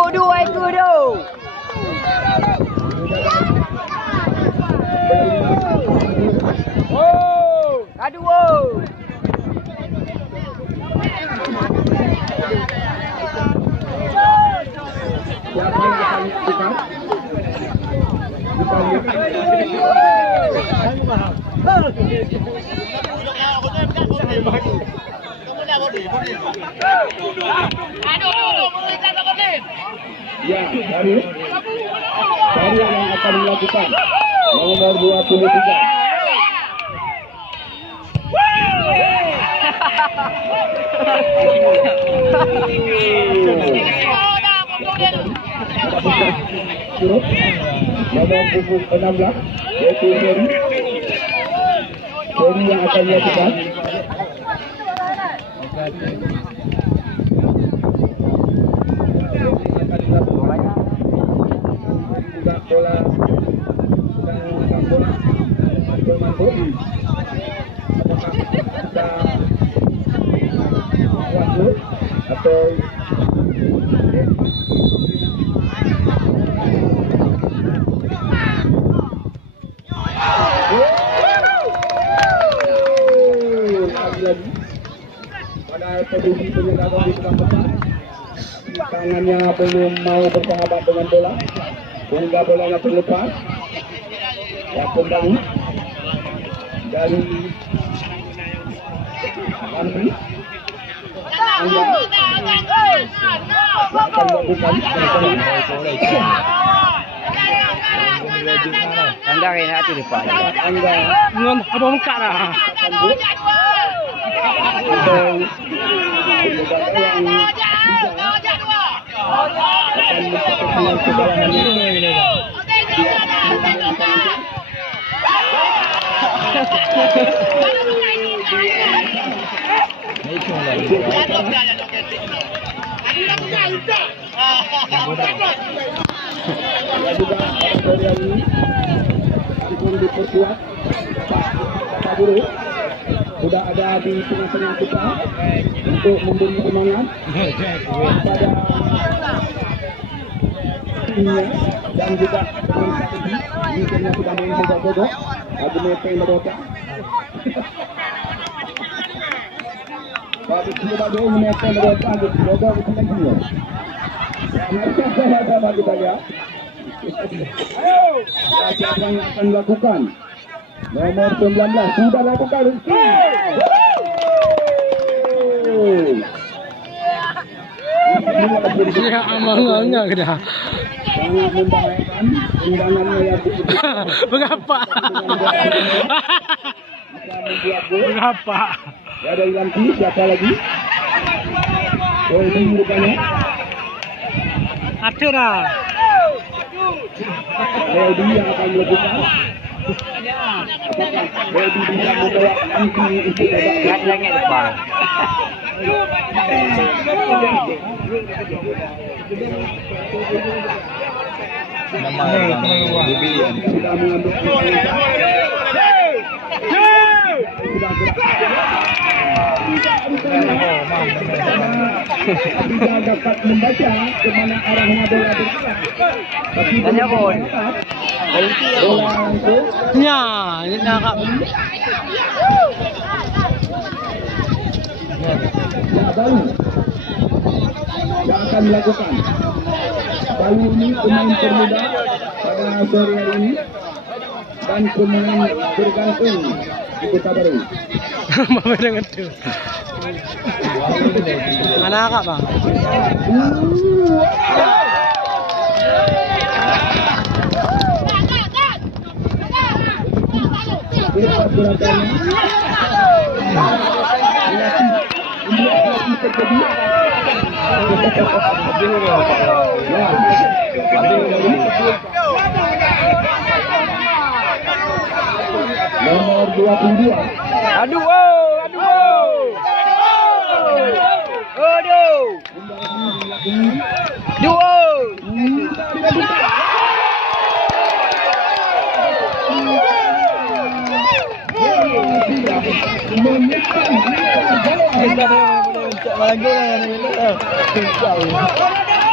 Dua itu tu. Aduh. Ya, dari yang akan melakukan nomor 23. Nomor punggung 16 yaitu Ferry yang akan melakukan bola atau pada posisi penyerang di tengah depan, tangannya belum mau bersahabat dengan bola sehingga bolanya terlepas. Ya, kembali dari Andri Anggarin hati depan. Ngon apa muka dah. diperkuat Pak Guru sudah ada di tengah-tengah kita untuk memberi semangat pada timnya dan juga ini timnya sudah main bodoh-bodoh lagi main merota tapi sudah ada main merota bodoh itu kan dia mereka bagi saya. Siapa yang akan melakukan nomor 19 sudah lakukan Ya amangannya dah. Sangat membahayakan undangannya yang Mengapa? Mengapa? Ada Ilanti, siapa lagi? Oh ini rupanya Ada dah. Lady yang akan melakukan Lady bisa membawa Anti untuk Langit depan. sudah mengambil tidak dapat membaca kemana arahnya bola bergerak. Tanya pun. Bola langsung Ya, ini nak. Bayu yang akan melakukan. Bayu ini pemain termuda pada sore hari ini dan pemain bergantung di Kota Baru. Apa dengan tu? Mana kak bang? Nomor 22. Aduh, aduh. Aduh. Dua. Menekan Malanggo na.